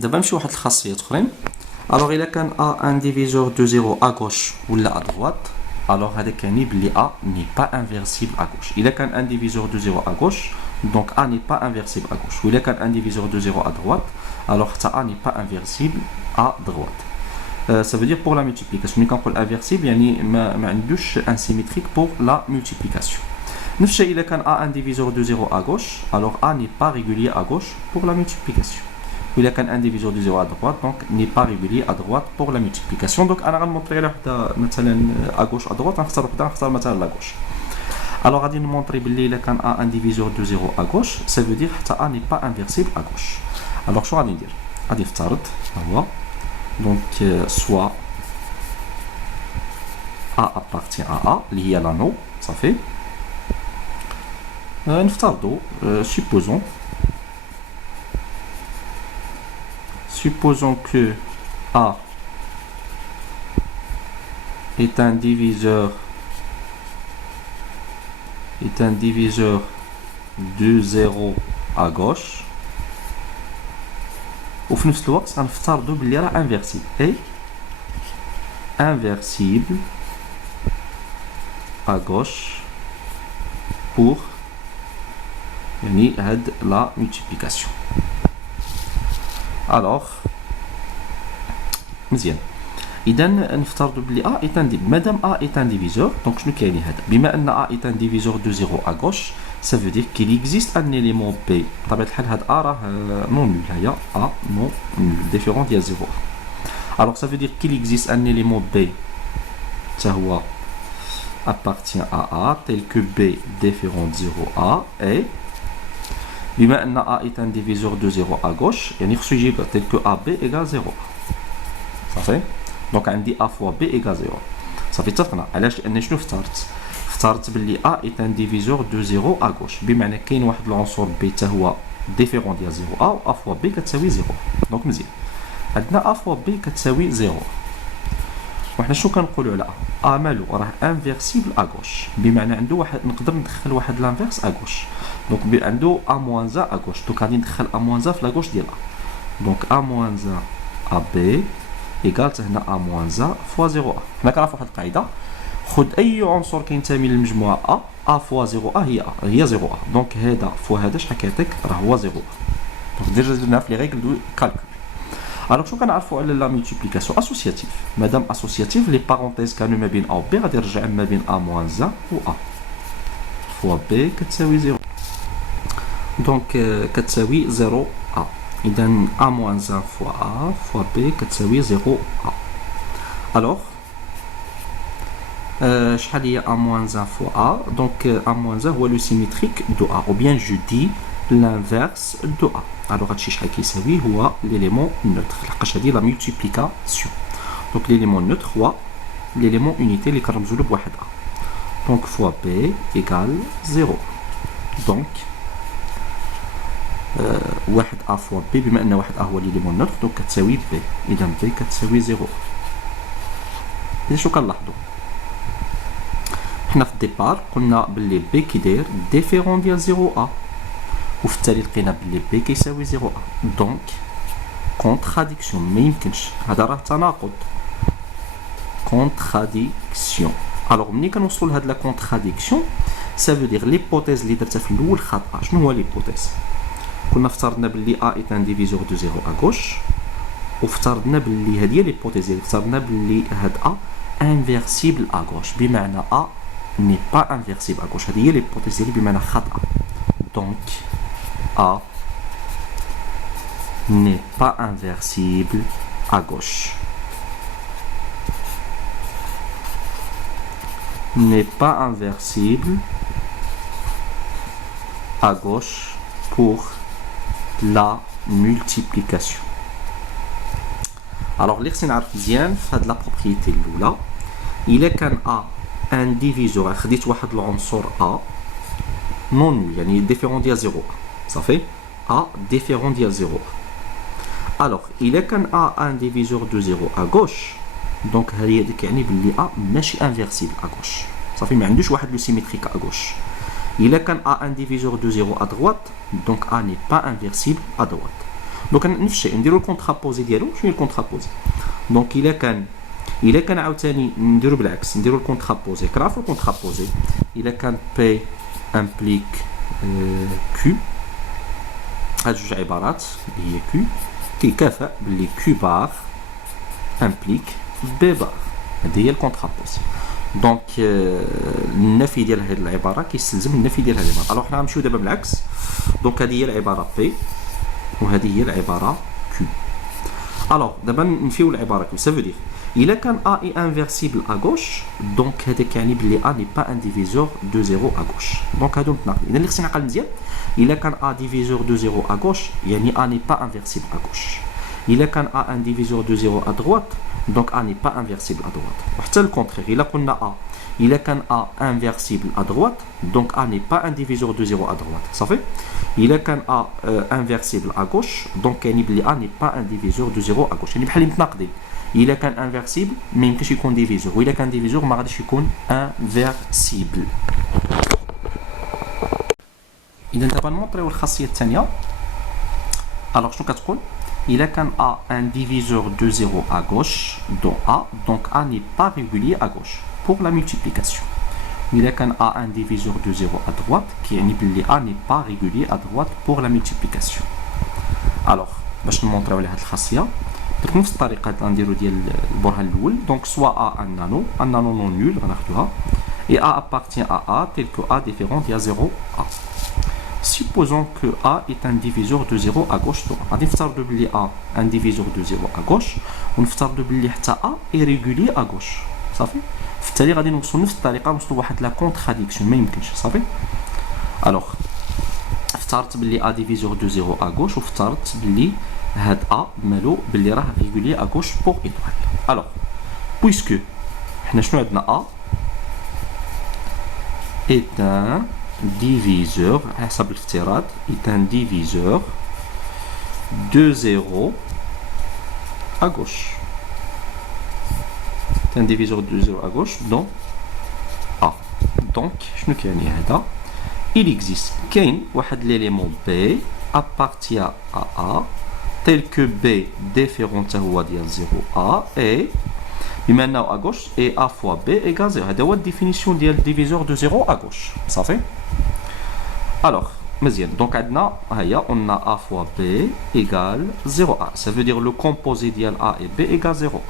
دابا نمشيو واحد الخاصيات اخرين. الوغ الا كان a ان ديفيزور دو زيرو ا غوش ولا ا دروات، الوغ هذا كيعني بلي a ني با انفيرسيبل ا غوش. الا كان ان ديفيزور دو زيرو ا غوش دونك a ني با انفيرسيبل ا غوش، والا كان ان ديفيزور دو زيرو ا دروات الوغ حتى a ني با انفيرسيبل ا دروات. Ça veut dire pour la multiplication. Mais quand on dit inversible, يعني ما عندوش insymétrique pour la multiplication. نفس الشيء إذا كان a un diviseur de 0 à gauche, alors a n'est pas régulier à gauche pour la multiplication. Ou إذا كان un diviseur de 0 à droite, donc n'est pas régulier à droite pour la multiplication. Donc أنا غنمونطري وحدة مثلا à gauche à droite, غنختار وحدة غنختار مثلا la gauche. Alors غادي نمونطري باللي إذا كان a un diviseur de 0 à gauche, ça veut dire حتى a n'est pas inversible à gauche. Alors شنو غادي ندير؟ غادي نفترض هو donc soit A appartient à A, lié à l'anneau, ça fait. Supposons que A est un diviseur de 0 à gauche. وفي نفس الوقت غنفترضوا بلي راه انفيرسيبل اي inversible à gauche pour يعني هاد la multiplication. alors مزيان اذا نفترضوا بلي a est un مادام a est un diviseur donc شنو كاين هذا بما ان a est un diviseur de 0 à gauche ça veut dire qu'il existe un élément B. بطبيعة الحال هاد A راه non nul هي A non nul différent ديال 0. alors ça veut dire qu'il existe un élément B حتى هو appartient à A tel que B différent de 0A et بما ان A est un diviseur de 0 à gauche يعني خصو يجيب tel que AB égale 0 صافي. donc عندي A fois B égale 0 صافي اتفقنا. علاش؟ لان شنو افترضت باللي A est un diviseur de 0 à gauche بمعنى كاين واحد العنصر B حتى هو ديفيرون ديال 0A و A fois B كتساوي 0. دونك مزيان عندنا A fois B كتساوي 0 وحنا شنو كنقولوا على A مالو راه انفيرسيبل à gauche بمعنى عنده واحد نقدر ندخل واحد لانفيرس à gauche دونك عنده A moins 1 à gauche دونك غادي ندخل A moins 1 في لاغوش ديال A دونك A moins 1 AB إيكال هنا A moins 1 فوا 0A. حنا كنعرفوا واحد القاعدة خذ أي عنصر كينتمي للمجموعة A فوا 0A هي 0A دونك هذا فوا هذا شحال كيعطيك راه هو 0A. دونك ديجا درنا في لي ريغل دو كالكول. الوغ شنو كنعرفوا على لا ملتيبليكاسيون اسوسياتيف مادام اسوسياتيف لي بارونتيز كانوا ما بين A و B غادي نرجع ما بين A moins 1 و A فوا B كتساوي 0 دونك كتساوي 0A. إذا A moins 1 fois A fois B كتساوي 0A. alors شحال هي A moins 1 fois A donc A moins 1 هو لو سيميتريك دو A ou bien je dis l'inverse de A. alors هادشي شحال كيساوي هو l'élément neutre لحقاش هادي la multiplication donc l'élément neutre هو l'élément unité اللي كنرمزو له بواحد A donc fois B égale 0 donc واحد A fois B بما ان واحد A هو ليليمون نوتر دونك كتساوي B اذا B كتساوي 0. اذا شنو كنلاحظوا حنا في الديبار قلنا باللي B كيداير ديفيرون ديال 0A وفي التالي لقينا باللي B كيساوي 0A دونك كونتراديكسيون ما يمكنش هذا راه تناقض كونتراديكسيون. الوغ ملي كنوصلوا لهاد لا كونتراديكسيون ça veut dire l'hypothèse اللي درتها في الاول خاطئه. شنو هو l'hypothèse؟ كنا افترضنا باللي A est un diviseur de 0 à gauche وافترضنا باللي هذه هي l'hypothèse ديالي افترضنا باللي هاد A inversible à gauche بمعنى A n'est pas inversible à gauche. هذه هي l'hypothèse ديالي بمعنى خاطئه donc A n'est pas inversible à gauche n'est pas inversible à gauche pour la multiplication. alors اللي خصني نعرف مزيان في هاد لا بروبريتي الاولى الا كان A ان ديفيزور خديت واحد العنصر A non nul يعني ديفيرون ديال 0 صافي A ديفيرون ديال 0. alors الا كان A ان ديفيزور دو 0 à gauche دونك هذه كيعني باللي A ماشي انفيرسيبل à gauche صافي ما عندوش واحد لو سيميتريك à gauche. Il a qu'un A un diviseur de 0 à droite, donc A n'est pas inversible à droite. دونك نفس الشيء نديرو الكونترابوزي ديالو. شنو هي الكونترابوزي؟ دونك الا كان عاوتاني نديرو بالعكس، نديرو الكونترابوزي. كنعرفو الكونترابوزي الا كان بي امبليك كيو، هاد جوج عبارات اللي هي كيو كيكافئ باللي كيو بار امبليك بي بار. هادي هي الكونترابوزي. دونك النفي ديال هاد العباره كيستلزم النفي ديال هاد العباره. الوغ حنا غنمشيو دابا بالعكس. دونك هادي هي العباره بي وهذه هي العباره Q. الوغ دابا نمشيو للعباره Q. سافو دير الا كان A est inversible à gauche، دونك هذا كيعني بلي A n'est pas un diviseur de 0 à gauche. دونك هادو متناقضين. اذا اللي خصني نعقل مزيان، الا كان A diviseur de 0 à gauche يعني A n'est pas inversible à gauche. الا كان A un diviseur de 0 à droite، دونك A n'est pas inversible à droite. وحتى الكونترير، الا قلنا A الا كان A inversible à droite، دونك A n'est pas un diviseur de 0 à droite. صافي. الا كان A inversible à gauche، دونك كيعني بلي A n'est pas un diviseur de 0 à gauche. يعني بحال متناقضين. الا كان انفيرسيبل ما يمكنش يكون ديفيزور، والا كان ديفيزور ما غاديش يكون انفيرسيبل. اذا دابا نمونطريو الخاصيه الثانيه. الوغ شنو كتقول؟ الا كان A un diviseur de 0 à gauche dont A، donc A n'est pas régulier à gauche pour la multiplication. الا كان A un diviseur de 0 à droite كيعني بلي A n'est pas régulier à droite pour la multiplication. الوغ باش نمونطريو على هاد الخاصيه درك نفس الطريقه اللي غنديرو ديال البرهان الاول. دونك سوا A un nano non nul غناخدوها et A appartient à A tel que A différent ديال 0 A. Supposons que A est un diviseur de 0 à gauche. Donc غادي نفترضوا بلي A un diviseur de 0 à gauche ونفترضوا بلي حتى A est régulier à gauche. صافي. في التالي غادي نوصلوا نفس الطريقه، نوصلوا واحد لا كونتراديكسيون ما يمكنش. صافي. الوغ افترضت بلي A diviseur de 0 à gauche وافترضت بلي هاد A مالو بلي راه régulier à gauche pour étoile. الوغ puisque حنا شنو عندنا A est un diviseur على حسب الافتراض est un diviseur de 0 à gauche. est un diviseur de 0 à gauche donc A. donc شنو كيعني هذا؟ il existe كاين واحد l'élément B appartient à A tel que B différent هو ديال 0 A et بما انه à gauche et A fois B égale 0. هذا هو الديفينيسيون ديال diviseur de 0 à gauche. صافي. alors مزيان. دونك عندنا ها هي on a A fois B égale 0A. ça veut dire le composé ديال A et B égale 0A.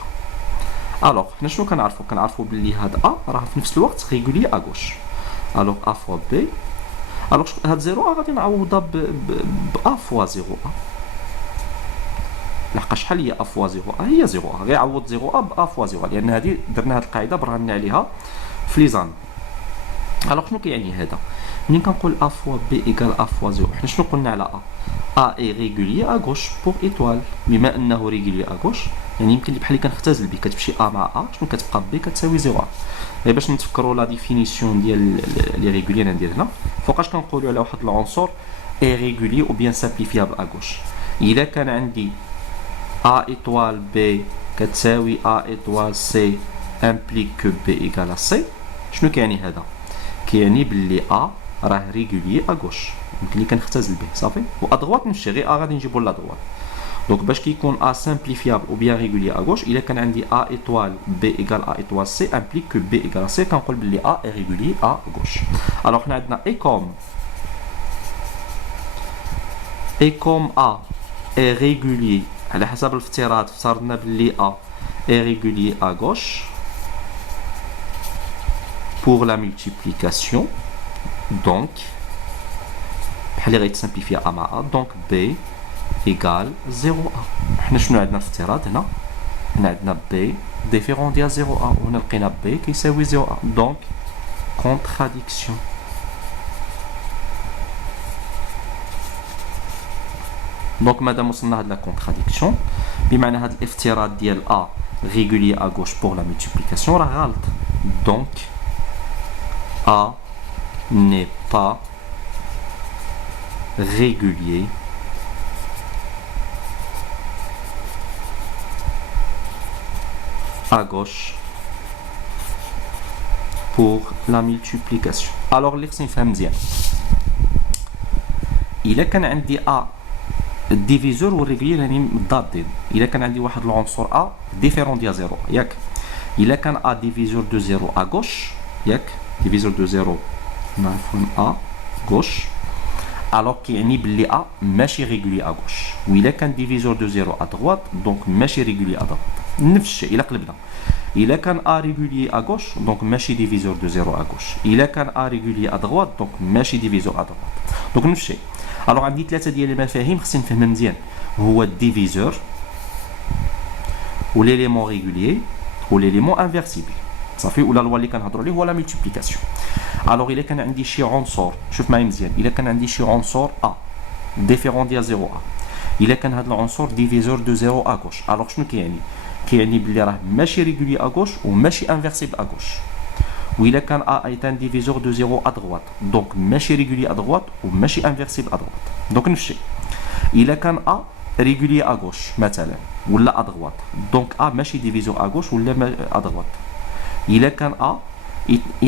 alors حنا شنو كنعرفوا بلي هاد A راه في نفس الوقت régulier à gauche. alors A fois B. alors هاد 0A غادي نعوضها ب A fois 0A. لحقاش شحال هي A فوا 0 هي 0 غير عوض 0 ب A فوا 0 لان هذه درنا هذه القاعده برهنا عليها في لي زان. الوغ شنو كيعني هذا؟ منين كنقول A فوا B ايكال A فوا 0 حنا شنو قلنا على A اي ريغولي ا غوش بور ايطوال. بما انه ريغولي ا غوش يعني يمكن لي بحال اللي كنختزل به كتمشي A مع A شنو كتبقى B كتساوي 0. غير باش نتفكروا لا ديفينيسيون ديال لي ريغولي ندير هنا فوقاش كنقولوا على واحد العنصر اي ريغولي او بيان سامبليفيابل ا غوش. الا كان عندي A étoile B كتساوي A étoile C implique que B égale à C. شنو كيعني هذا؟ كيعني بلي A راه ريغولي à gauche يمكن لي كنختزل به. صافي. و ادغوات نمشي غير A غادي نجيبو لادغوات. دونك باش كيكون A simplifiable ou bien régulier à gauche الا كان عندي A étoile B égale A étoile C implique que B égale à C كنقول بلي A est régulier à gauche. alors حنا عندنا et comme A est régulier على حسب الافتراض افترضنا بلي A est régulier à gauche pour la multiplication. donc بحال اللي غيتسامبليفيا A مع A donc B égale 0A. حنا شنو عندنا الافتراض هنا؟ هنا عندنا B ديفيرون ديال 0A وهنا لقينا B كيساوي 0A donc contradiction. دونك مادام وصلنا هاد لا كونتراديكسيون بمعنى هاد الافتراض ديال A régulier à gauche pour la multiplication راه غلط. donc A n'est pas régulier à gauche pour la multiplication. alors اللي خصني نفهم مزيان الا كان عندي A الديفيزور والريغولي راني مضادين. الا كان عندي واحد العنصر ا ديفيرون ديال زيرو ياك، الا كان ا ديفيزور دو زيرو ا غوش ياك، ديفيزور دو زيرو نعرفو ا غوش، الوغ كيعني بلي ا ماشي ريغولي ا غوش. وإلا كان ديفيزور دو زيرو ا دغوات دونك ماشي ريغولي ا دغوات. نفس الشيء الا قلبنا، الا كان ا ريغولي ا غوش دونك ماشي ديفيزور دو زيرو ا غوش، الا كان ا ريغولي ا دغوات دونك ماشي ديفيزور ا دغوات. دونك نفس الشيء. الوغ عندي ثلاثه ديال المفاهيم خصني نفهمها مزيان، هو الديفيزور و ليليمون ريغولي و ليليمون انفيرسيبل صافي. ولا لوا اللي كنهضروا عليه هو لا ملتيبليكاسيون. الوغ الا كان عندي شي عنصر، شوف معايا مزيان، الا كان عندي شي عنصر ا ديفيرون ديال 0 ا، الا كان هذا العنصر ديفيزور دو 0 ا غوش، الوغ شنو كيعني؟ كيعني بلي راه ماشي ريغولي ا غوش وماشي انفيرسيبل ا غوش. وإلا كان ا ايتان ديفيزور دو 0 ا دغوات دونك ماشي ريغولي ا دغوات وماشي انفيرسيبل ا دغوات. دونك نفس الشيء. الا كان ا ريغولي ا غوش مثلا ولا ا دغوات دونك ا ماشي ديفيزور ا غوش ولا ا دغوات. الا كان ا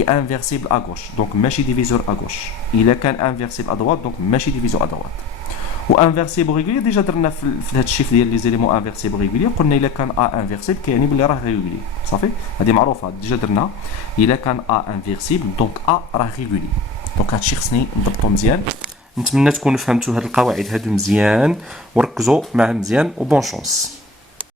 انفيرسيبل ا غوش دونك ماشي ديفيزور ا غوش، الا كان انفيرسيبل ا دغوات دونك ماشي ديفيزور ا دغوات. و انفيرسيبل ريغولي ديجا درنا في هذا الشيف ديال لي زيليمون انفيرسيبل ريغولي، قلنا الا كان ا انفيرسيبل كيعني بلي راه ريغولي صافي. هذه معروفه ديجا درنا، الا كان ا انفيرسيبل دونك ا راه ريغولي. دونك هادشي خصني نضبطو مزيان. نتمنى تكونوا فهمتوا هاد القواعد هادو مزيان وركزوا معاه مزيان، و بون شونس.